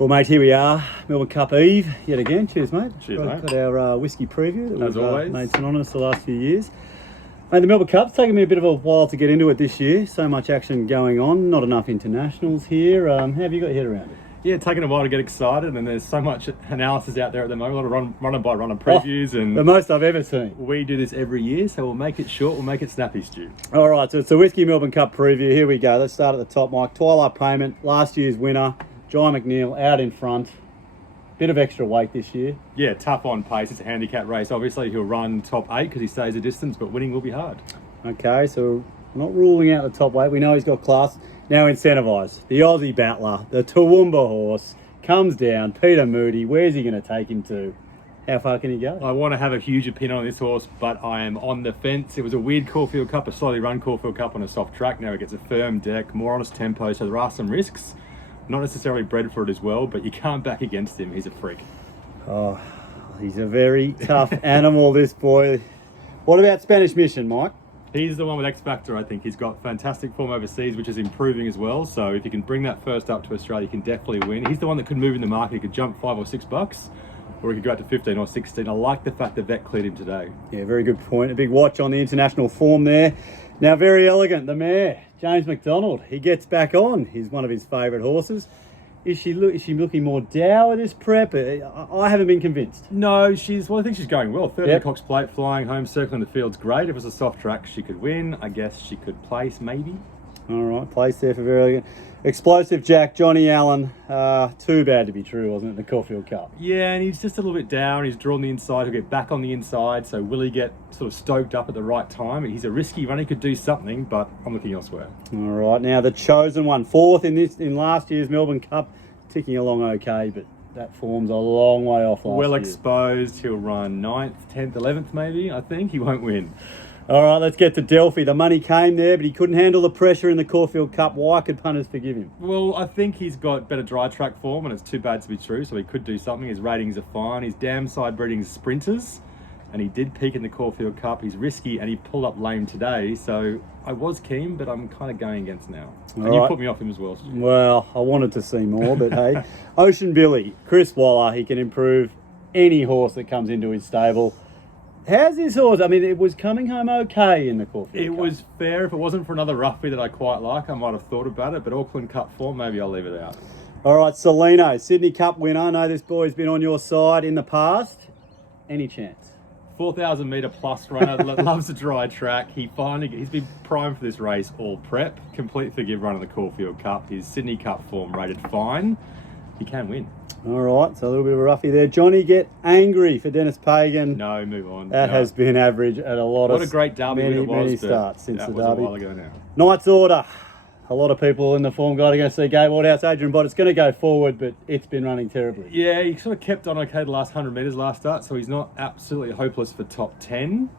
Well, mate, here we are, Melbourne Cup Eve, yet again. Cheers, mate. Cheers, mate. Got our whiskey preview that As we've always. made synonymous the last few years. Mate, the Melbourne Cup's taken me a bit of a while to get into it this year. So much action going on, not enough internationals here. How have you got your head around it? Yeah, taking a while to get excited, and there's so much analysis out there at the moment. A lot of runner-by-runner previews, The and most I've ever seen. we do this every year, so we'll make it short, we'll make it snappy, Stu. All right, so it's a Whiskey Melbourne Cup preview. Here we go. Let's start at the top, Mike. Twilight Payment, last year's winner, Jai McNeil, out in front. Bit of extra weight this year. Yeah, tough on pace. It's a handicap race. Obviously, he'll run top 8 because he stays a distance, but winning will be hard. Okay, so not ruling out the top weight. We know he's got class. Now incentivised. The Aussie battler, the Toowoomba horse, comes down. Peter Moody, where's he going to take him to? How far can he go? I want to have a huge opinion on this horse, but I am on the fence. It was a weird Caulfield Cup, a slowly run Caulfield Cup on a soft track. Now it gets a firm deck, more honest tempo, so there are some risks. Not necessarily bred for it as well, but you can't back against him. He's a freak. Oh, he's a very tough animal, this boy. What about Spanish Mission, Mike? He's the one with X Factor, I think. He's got fantastic form overseas, which is improving as well. So if you can bring that first up to Australia, you can definitely win. He's the one that could move in the market. He could jump $5 or $6, or he could go up to 15 or 16. I like the fact that vet cleared him today. Yeah, very good point. A big watch on the international form there. Now, very elegant, the mare, James Mcdonald. He gets back on. He's one of his favourite horses. Is she looking more dour this prep? I haven't been convinced. No, I think she's going well. Third Yep. in the Cox Plate, flying home, circling the field's great. If it was a soft track, she could win. I guess she could place, maybe. All right, place there for very elegant. Explosive Jack, Johnny Allen. Too bad to be true, wasn't it, in the Caulfield Cup? Yeah, and he's just a little bit down. He's drawn the inside. He'll get back on the inside. So will he get sort of stoked up at the right time? He's a risky runner. He could do something, but I'm looking elsewhere. All right, now the chosen one, fourth in last year's Melbourne Cup, ticking along okay, but that form's a long way off last Well year. exposed. He'll run 9th, 10th, 11th maybe. I think he won't win. All right, let's get to Delphi. The money came there, but he couldn't handle the pressure in the Caulfield Cup. Why could punters forgive him? Well, I think he's got better dry track form, and it's too bad to be true, so he could do something. His ratings are fine. He's damn side breeding sprinters, and he did peak in the Caulfield Cup. He's risky, and he pulled up lame today, so I was keen, but I'm kind of going against now. And All you right. put me off him as well. Stu. Well, I wanted to see more, but hey. Ocean Billy, Chris Waller, he can improve any horse that comes into his stable. How's this horse? I mean, it was coming home okay in the Caulfield It Cup. was fair. If it wasn't for another roughie that I quite like, I might have thought about it, but Auckland Cup form, maybe I'll leave it out. All right, Celino, Sydney Cup winner. I know this boy's been on your side in the past. Any chance? 4,000 metre plus runner, loves a dry track. He's been primed for this race all prep. Complete forgive run of the Caulfield Cup. His Sydney Cup form rated fine. He can win. All right, so a little bit of a roughie there. Johnny get angry for Dennis Pagan. No, move on. That No. has been average at a lot What of a great derby many, it was. many but starts since that the was derby. a while ago now. Knight's Order. A lot of people in the form guide are going to see Gabe Waldhouse, Adrian Bott. It's going to go forward, but it's been running terribly. Yeah, he sort of kept on okay the last 100 metres last start, so he's not absolutely hopeless for top 10,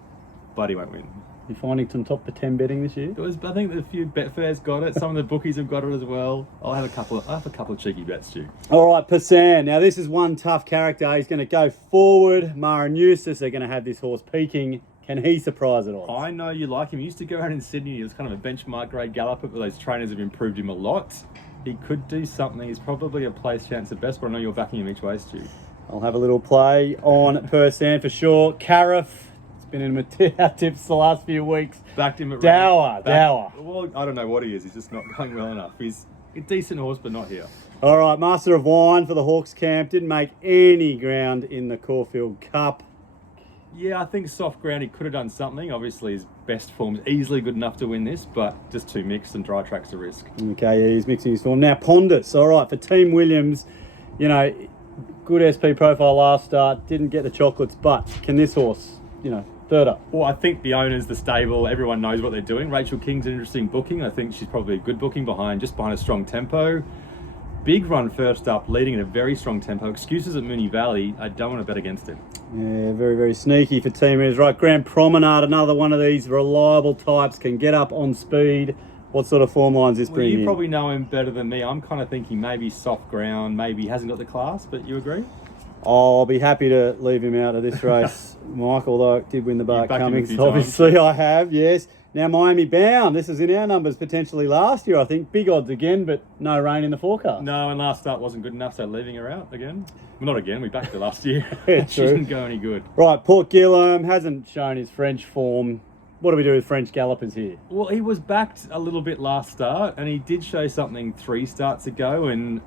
but he won't win. You finding some top 10 betting this year? I think a few Betfair's got it. Some of the bookies have got it as well. I'll have a couple of cheeky bets, Stu. All right, Pasan. Now, this is one tough character. He's going to go forward. Mara and Eustace are going to have this horse peaking. Can he surprise at all? I know you like him. He used to go around in Sydney. He was kind of a benchmark grade galloper, but those trainers have improved him a lot. He could do something. He's probably a place chance at best, but I know you're backing him each way, Stu. I'll have a little play on Pasan for sure. Cariff. It's been in our tips the last few weeks. Backed him at Dower. Well, I don't know what he is. He's just not going well enough. He's a decent horse, but not here. All right, Master of Wine for the Hawks camp. Didn't make any ground in the Caulfield Cup. Yeah, I think soft ground, he could have done something. Obviously, his best form's easily good enough to win this, but just too mixed and dry track's a risk. Okay, yeah, he's mixing his form. Now, Pondus, all right, for Team Williams, you know, good SP profile last start, didn't get the chocolates, but can this horse, third up? Well, I think the owners, the stable, everyone knows what they're doing. Rachel King's an interesting booking. I think she's probably a good booking behind a strong tempo. Big run first up, leading in a very strong tempo. Excuses at Moonee Valley. I don't want to bet against him. Yeah, very, very sneaky for Team Williams. Right, Grand Promenade, another one of these reliable types, can get up on speed. What sort of form lines is Well, bringing you in? probably know him better than me. I'm kind of thinking maybe soft ground, maybe he hasn't got the class, but you agree? I'll be happy to leave him out of this race, Mike, although I did win the Bart backed him a Cummings. few times. Obviously, I have, yes. Now Miami Bound, this is in our numbers potentially last year, I think. Big odds again, but no rain in the forecast. No, and last start wasn't good enough, so leaving her out again. Well, not again, we backed her last year. Yeah, She true. didn't go any good. Right, Port Gillam hasn't shown his French form. What do we do with French gallopers here? Well, he was backed a little bit last start, and he did show something 3 starts ago, and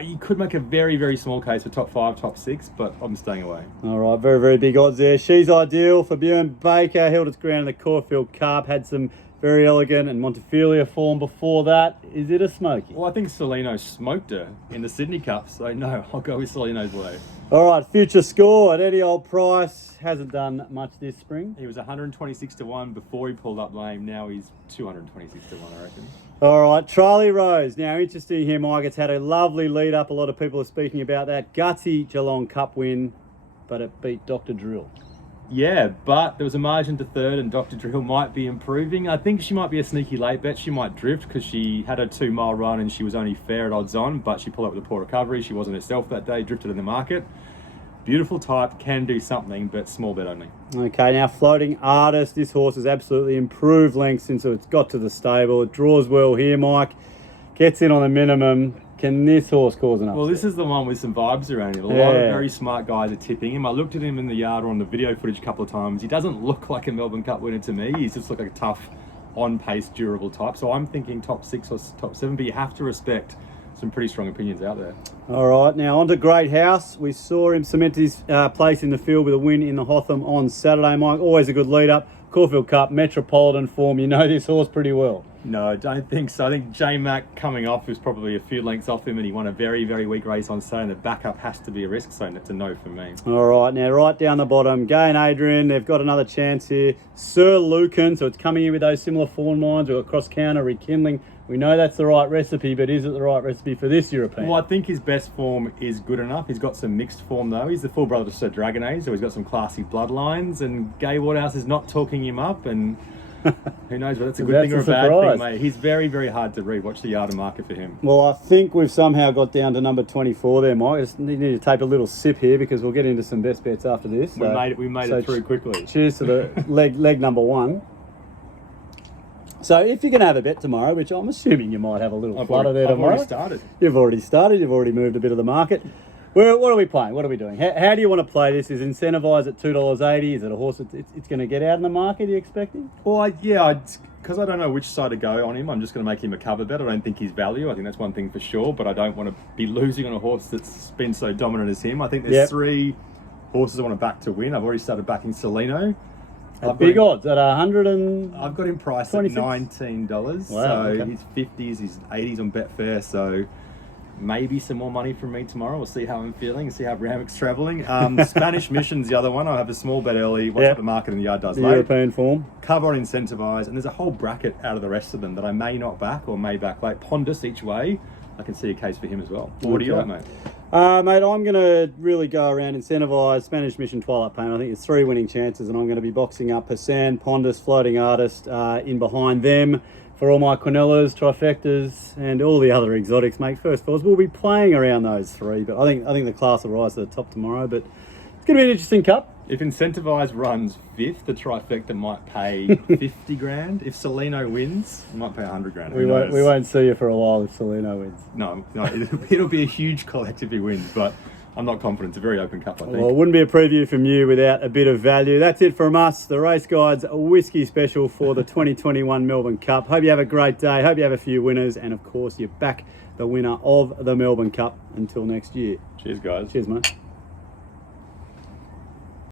you could make a very, very small case for top 5, top 6, but I'm staying away. All right, very, very big odds there. She's Ideal for Bjorn Baker, held its ground in the Caulfield Cup, had some very elegant and Montefilia form before that. Is it a smoky? Well, I think Celino smoked her in the Sydney Cup, so no, I'll go with Celino's way. All right, Future Score at any old price. Hasn't done much this spring. He was 126 to 1 before he pulled up lame. Now he's 226 to 1, I reckon. All right, Charlie Rose. Now, interesting here, Mike. It's had a lovely lead up. A lot of people are speaking about that. Gutsy Geelong Cup win, but it beat Dr. Drill. Yeah, but there was a margin to third, and Dr. Drill might be improving. I think she might be a sneaky late bet. She might drift because she had a 2-mile run and she was only fair at odds on, but she pulled up with a poor recovery. She wasn't herself that day, drifted in the market. Beautiful type, can do something, but small bet only. Okay, now Floating Artist. This horse has absolutely improved length since it's got to the stable. It draws well here, Mike. Gets in on the minimum. Can this horse cause an upset? Well, this is the one with some vibes around him. A lot of very smart guys are tipping him. I looked at him in the yard or on the video footage a couple of times. He doesn't look like a Melbourne Cup winner to me. He's just like a tough, on-pace, durable type. So I'm thinking top 6 or top 7, but you have to respect some pretty strong opinions out there. All right, now on to Great House. We saw him cement his place in the field with a win in the Hotham on Saturday, Mike. Always a good lead-up. Caulfield Cup, Metropolitan form. You know this horse pretty well. No, I don't think so. I think J-Mac coming off was probably a few lengths off him, and he won a very, very weak race on Saturday. And the backup has to be a risk, so it's a no for me. All right, now right down the bottom, Gay and Adrian, they've got another chance here. Sir Lucan, so it's coming in with those similar form lines. We've got cross-counter, rekindling. We know that's the right recipe, but is it the right recipe for this European? Well, I think his best form is good enough. He's got some mixed form, though. He's the full brother to Sir Dragonet, so he's got some classy bloodlines, and Gay Waterhouse is not talking him up, and who knows whether that's a good thing or a bad thing, mate. He's very, very hard to read. Watch the yard and market for him. Well, I think we've somehow got down to number 24 there, Mike. Just need to take a little sip here because we'll get into some best bets after this. We made it through quickly. Cheers to the leg number 1. So if you're going to have a bet tomorrow, which I'm assuming you might have a little flutter there tomorrow. I've already started. You've already started. You've already moved a bit of the market. What are we playing? What are we doing? How do you want to play this? Is incentivised at $2.80? Is it a horse it's going to get out in the market, are you expecting? Well, because I don't know which side to go on him, I'm just going to make him a cover bet. I don't think he's value. I think that's one thing for sure, but I don't want to be losing on a horse that's been so dominant as him. I think there's 3 horses I want to back to win. I've already started backing Celino. At big odds, at 100 and... I've got him priced at $19. Wow, so okay. his 50s, his 80s on Betfair, so maybe some more money from me tomorrow. We'll see how I'm feeling, see how Ramwick's travelling. Spanish Mission's the other one. I'll have a small bet early. Watch what the market in the yard does the late. European form. Cover on Incentivised, and there's a whole bracket out of the rest of them that I may not back or may back late. Pondus each way. I can see a case for him as well. What do you like, mate? Mate, I'm going to really go around Incentivised, Spanish Mission, Twilight Pain. I think it's 3 winning chances, and I'm going to be boxing up Hassan, Pondus, Floating Artist in behind them for all my Quinellas, Trifectas, and all the other exotics, mate. First of all, we'll be playing around those 3, but I think the class will rise to the top tomorrow. But it's going to be an interesting cup. If Incentivised runs 5th, the Trifecta might pay 50 grand. If Celino wins, it might pay 100 grand. We won't see you for a while if Celino wins. No, it'll be a huge collective if he wins, but I'm not confident. It's a very open cup, I think. Well, it wouldn't be a preview from you without a bit of value. That's it from us, the Race Guides Whiskey Special for the 2021 Melbourne Cup. Hope you have a great day. Hope you have a few winners. And, of course, you back the winner of the Melbourne Cup until next year. Cheers, guys. Cheers, mate.